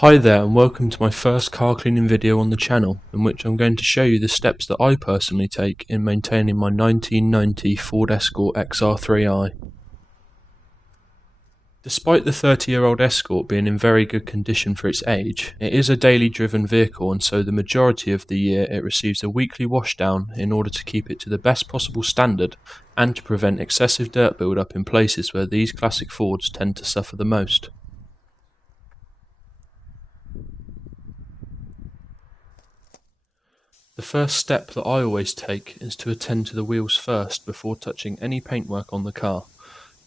Hi there and welcome to my first car cleaning video on the channel, in which I'm going to show you the steps that I personally take in maintaining my 1990 Ford Escort XR3i. Despite the 30-year-old Escort being in very good condition for its age, it is a daily driven vehicle, and so the majority of the year it receives a weekly washdown in order to keep it to the best possible standard and to prevent excessive dirt build-up in places where these classic Fords tend to suffer the most. The first step that I always take is to attend to the wheels first before touching any paintwork on the car.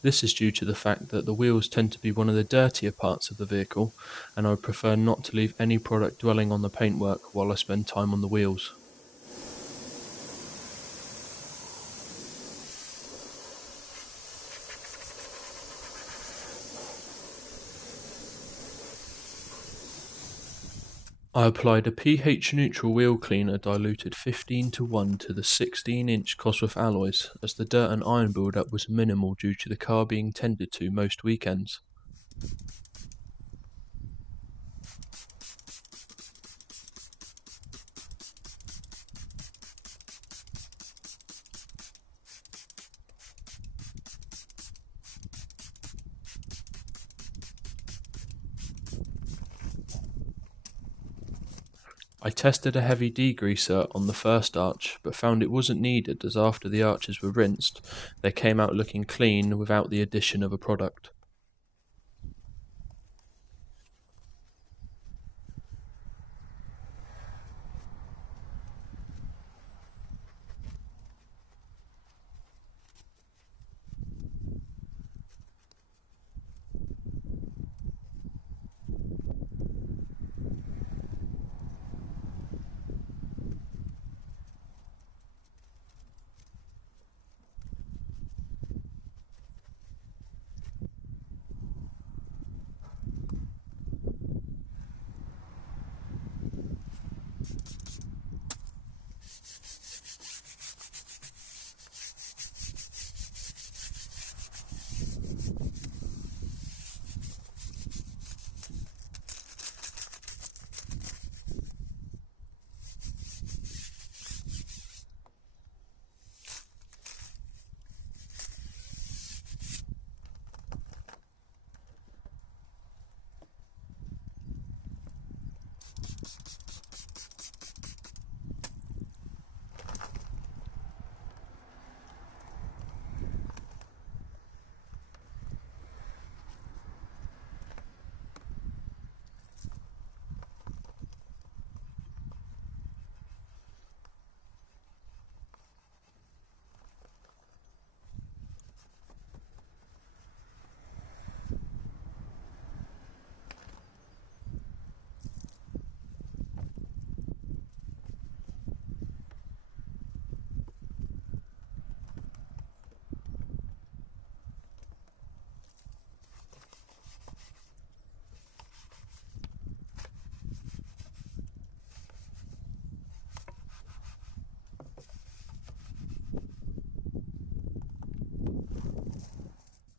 This is due to the fact that the wheels tend to be one of the dirtier parts of the vehicle, and I would prefer not to leave any product dwelling on the paintwork while I spend time on the wheels. I applied a pH neutral wheel cleaner diluted 15:1 to the 16-inch Cosworth alloys, as the dirt and iron build-up was minimal due to the car being tended to most weekends. I tested a heavy degreaser on the first arch, but found it wasn't needed, as after the arches were rinsed, they came out looking clean without the addition of a product.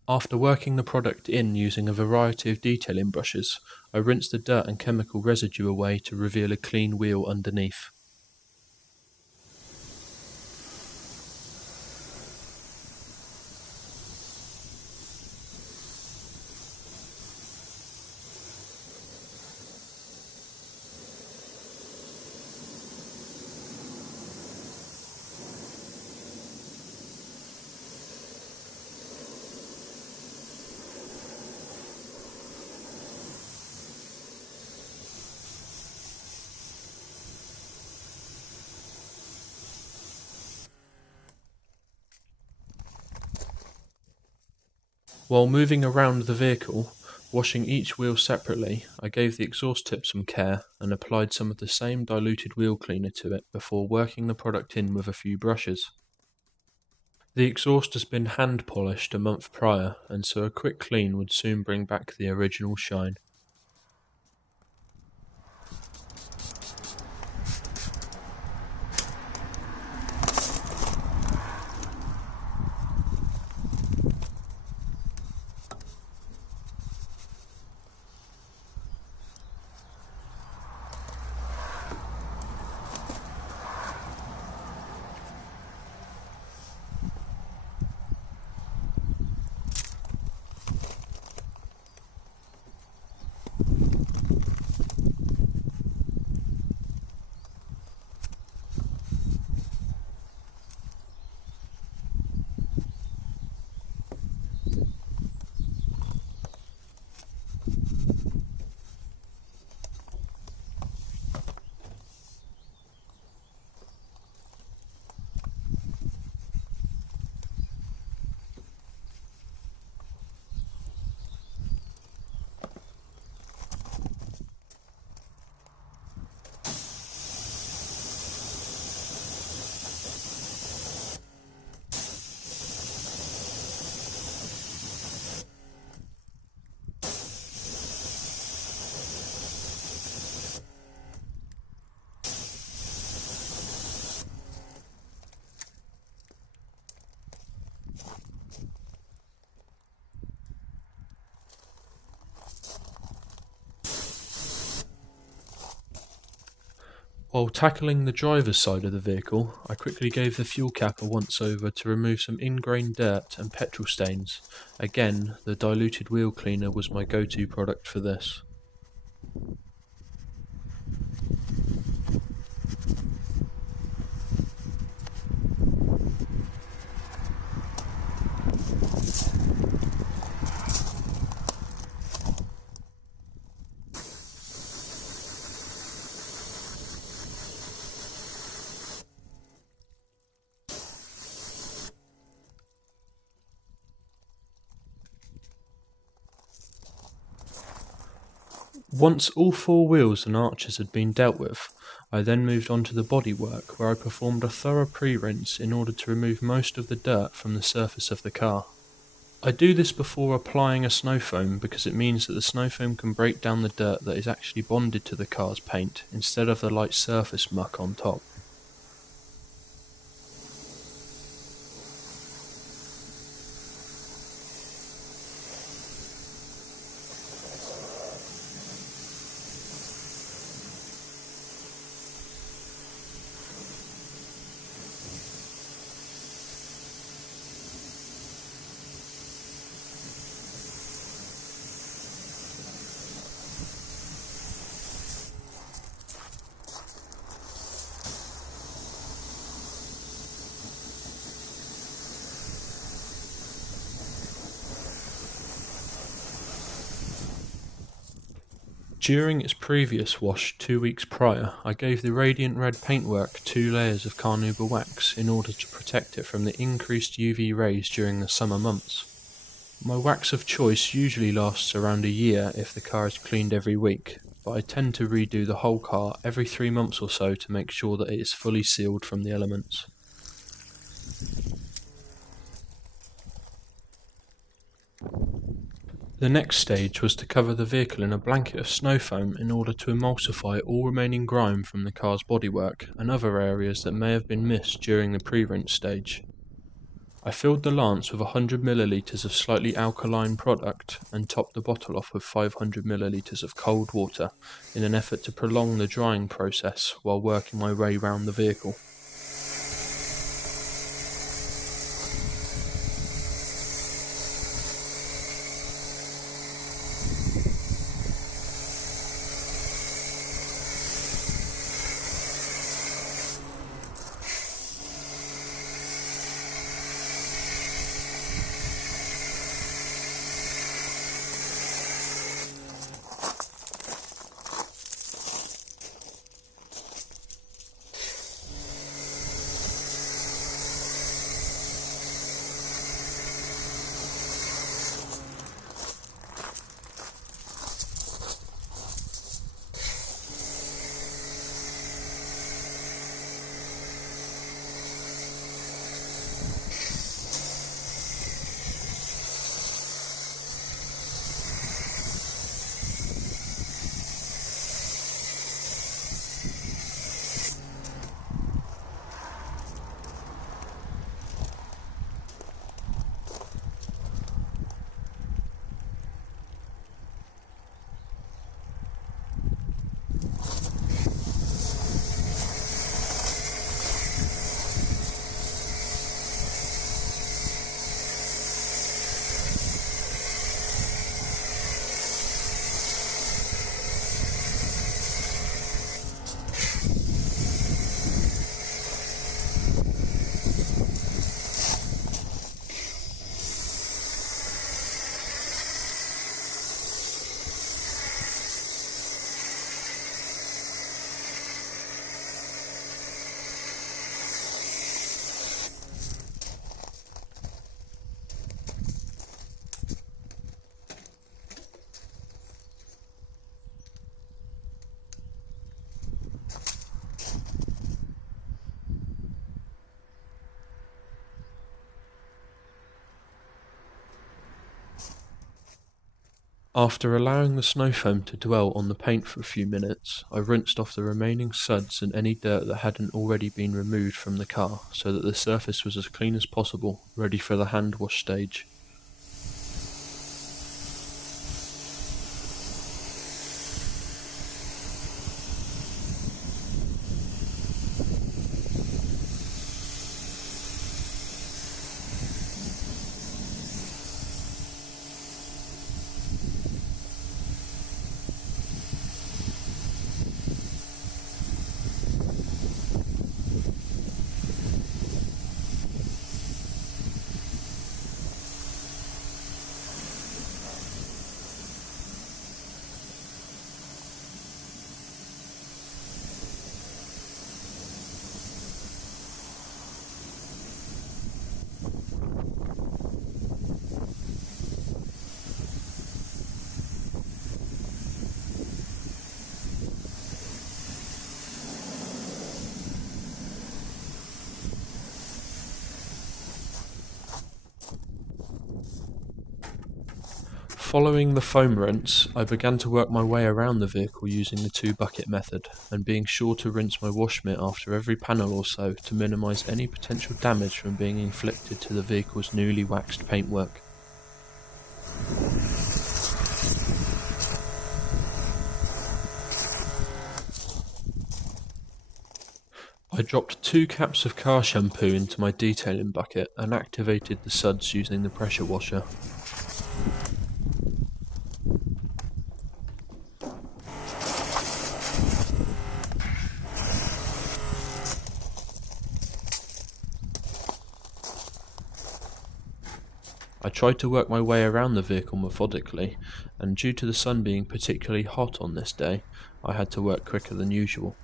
After working the product in using a variety of detailing brushes, I rinsed the dirt and chemical residue away to reveal a clean wheel underneath. While moving around the vehicle, washing each wheel separately, I gave the exhaust tip some care and applied some of the same diluted wheel cleaner to it before working the product in with a few brushes. The exhaust has been hand polished a month prior, and so a quick clean would soon bring back the original shine. While tackling the driver's side of the vehicle, I quickly gave the fuel cap a once over to remove some ingrained dirt and petrol stains. Again, the diluted wheel cleaner was my go-to product for this. Once all four wheels and arches had been dealt with, I then moved on to the bodywork, where I performed a thorough pre-rinse in order to remove most of the dirt from the surface of the car. I do this before applying a snow foam because it means that the snow foam can break down the dirt that is actually bonded to the car's paint instead of the light surface muck on top. During its previous wash 2 weeks prior, I gave the radiant red paintwork 2 layers of carnauba wax in order to protect it from the increased UV rays during the summer months. My wax of choice usually lasts around a year if the car is cleaned every week, but I tend to redo the whole car every 3 months or so to make sure that it is fully sealed from the elements. The next stage was to cover the vehicle in a blanket of snow foam in order to emulsify all remaining grime from the car's bodywork and other areas that may have been missed during the pre-rinse stage. I filled the lance with 100 ml of slightly alkaline product and topped the bottle off with 500 ml of cold water in an effort to prolong the drying process while working my way round the vehicle. After allowing the snow foam to dwell on the paint for a few minutes, I rinsed off the remaining suds and any dirt that hadn't already been removed from the car so that the surface was as clean as possible, ready for the hand wash stage. Following the foam rinse, I began to work my way around the vehicle using the 2-bucket method, and being sure to rinse my wash mitt after every panel or so to minimise any potential damage from being inflicted to the vehicle's newly waxed paintwork. I dropped 2 caps of car shampoo into my detailing bucket and activated the suds using the pressure washer. I tried to work my way around the vehicle methodically, and due to the sun being particularly hot on this day, I had to work quicker than usual.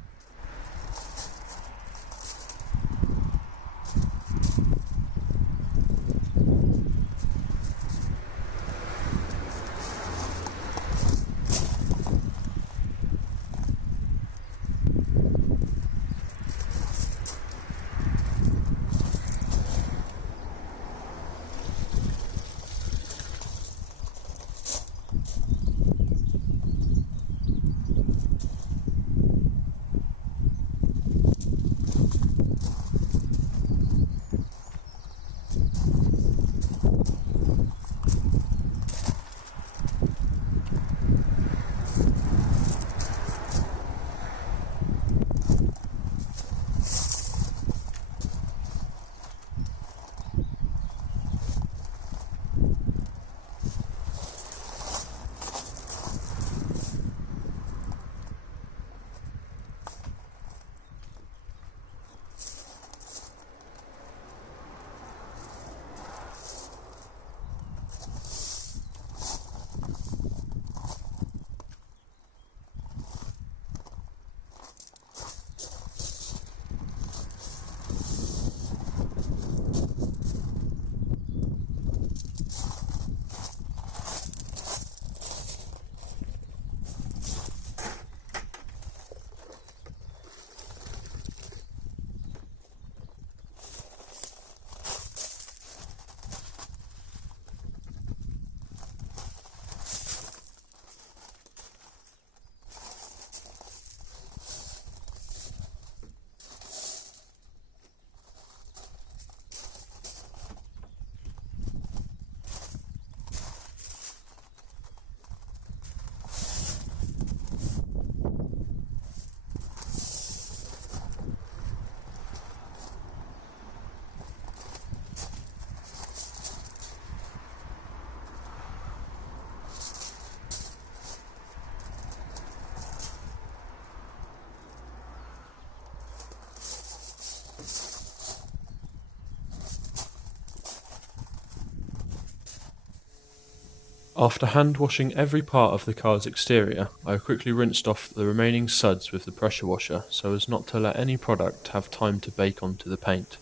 After hand washing every part of the car's exterior, I quickly rinsed off the remaining suds with the pressure washer so as not to let any product have time to bake onto the paint.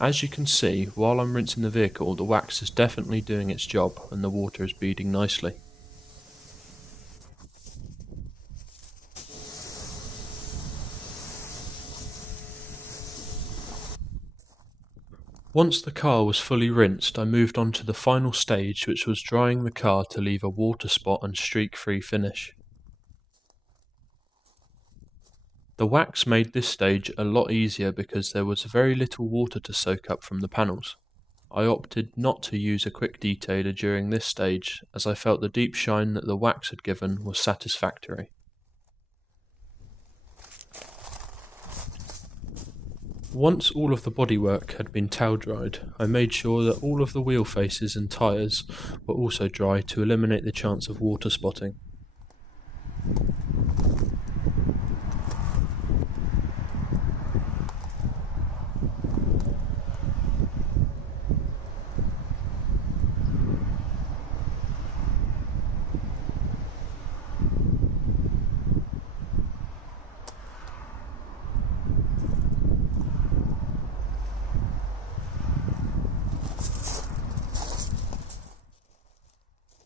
As you can see, while I'm rinsing the vehicle, the wax is definitely doing its job and the water is beading nicely. Once the car was fully rinsed, I moved on to the final stage, which was drying the car to leave a water spot and streak-free finish. The wax made this stage a lot easier because there was very little water to soak up from the panels. I opted not to use a quick detailer during this stage, as I felt the deep shine that the wax had given was satisfactory. Once all of the bodywork had been towel dried, I made sure that all of the wheel faces and tyres were also dry to eliminate the chance of water spotting.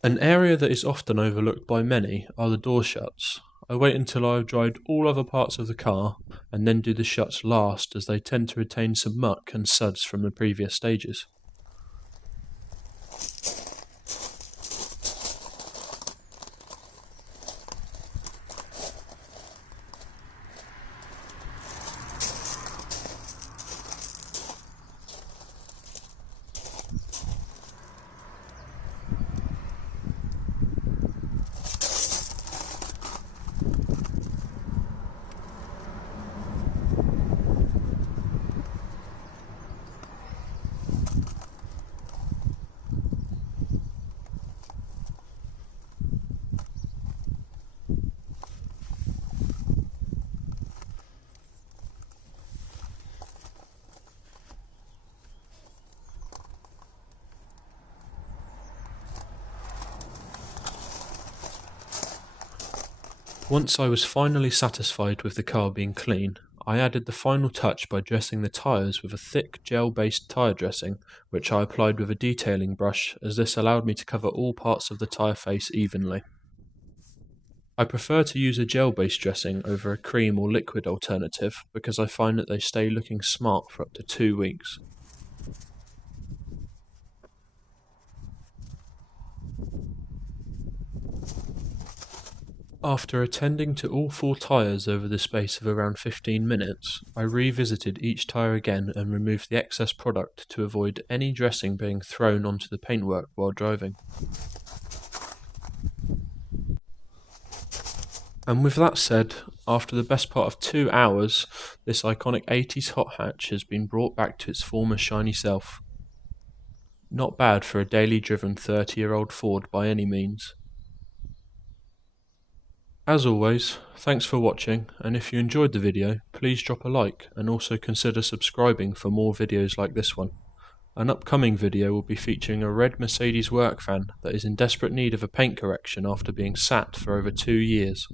An area that is often overlooked by many are the door shuts. I wait until I have dried all other parts of the car and then do the shuts last, as they tend to retain some muck and suds from the previous stages. Once I was finally satisfied with the car being clean, I added the final touch by dressing the tyres with a thick gel-based tyre dressing, which I applied with a detailing brush, as this allowed me to cover all parts of the tyre face evenly. I prefer to use a gel-based dressing over a cream or liquid alternative because I find that they stay looking smart for up to 2 weeks. After attending to all 4 tyres over the space of around 15 minutes, I revisited each tyre again and removed the excess product to avoid any dressing being thrown onto the paintwork while driving. And with that said, after the best part of 2 hours, this iconic 80s hot hatch has been brought back to its former shiny self. Not bad for a daily driven 30-year-old Ford by any means. As always, thanks for watching, and if you enjoyed the video, please drop a like and also consider subscribing for more videos like this one. An upcoming video will be featuring a red Mercedes work van that is in desperate need of a paint correction after being sat for over 2 years.